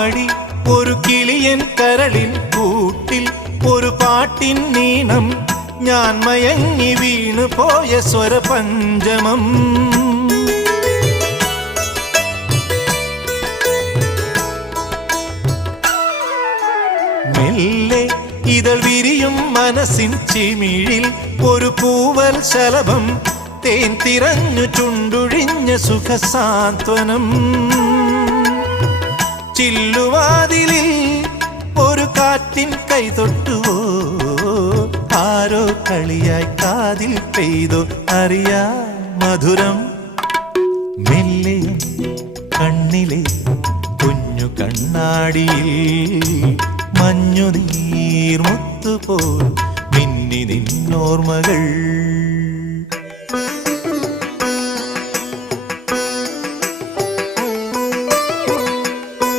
പാടി ഒരു കിളിയൻ കരളിൻ കൂട്ടിൽ ഒരു പാട്ടിൻ നീണം ഞാൻ മയങ്ങി വീണു പോയ സ്വരപഞ്ചമം മെല്ലെ ഇതൾ വിരിയും മനസ്സിൻ ചിമിഴിൽ ഒരു പൂവൽ ശലഭം തേൻ തിരഞ്ഞു ചുണ്ടൊഴിഞ്ഞ സുഖസാന്ത്വനം ചില്ലുവാതിലിൽ ഒരു കാറ്റിൻ കൈതൊട്ടുവോ ആരോ കളിയായി കാതിൽ പെയ്തോ അറിയാ മധുരം മെല്ലെ കണ്ണിലെ കുഞ്ഞു കണ്ണാടിയിൽ മഞ്ഞു നീർമുത്തുപോൽ മിന്നി നിന്നോർമകൾ